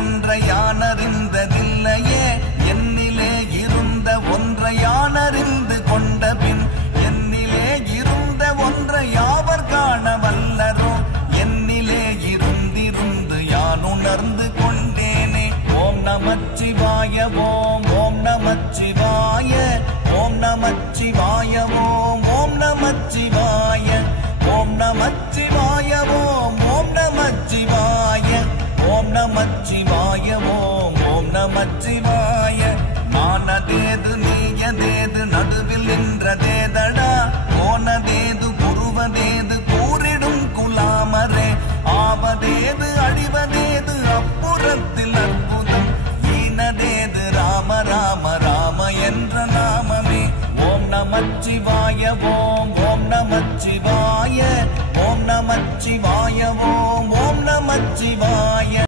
ஒன்றை யானறிந்ததில்லையே என்னிலே இருந்த ஒன்றை யானறிந்து கொண்ட பின் என்னிலே இருந்த ஒன்றை யாவர் காண வல்லரோ என்னிலே இருந்திருந்து யான் உணர்ந்து கொண்டேனே. ஓம் நமச்சிவாய ஓம் ஓம் நமச்சிவாய ஓம் நமச்சிவாய ஓம் ஓம் நமச்சிவாய ஓம் நமச்சிவாய ஓம் ஓம் நமச்சிவாய ஓம் நமச்சிவாய ஓம் ஓம் நமச்சிவாய. மானதேது நீயதேது நடுவில் நின்றதேதடா போனதேது புருவதேது கூறிடும் குலாமரே ஆவதேது அழிவதேது அப்புறத்தில் அற்புதம் ஈனதேது ராம ராம ராம என்ற நாமமே. ஓம் நமச்சிவாய ஓம் ஓம் நமச்சிவாய ஓம் நமச்சிவாய ஓம்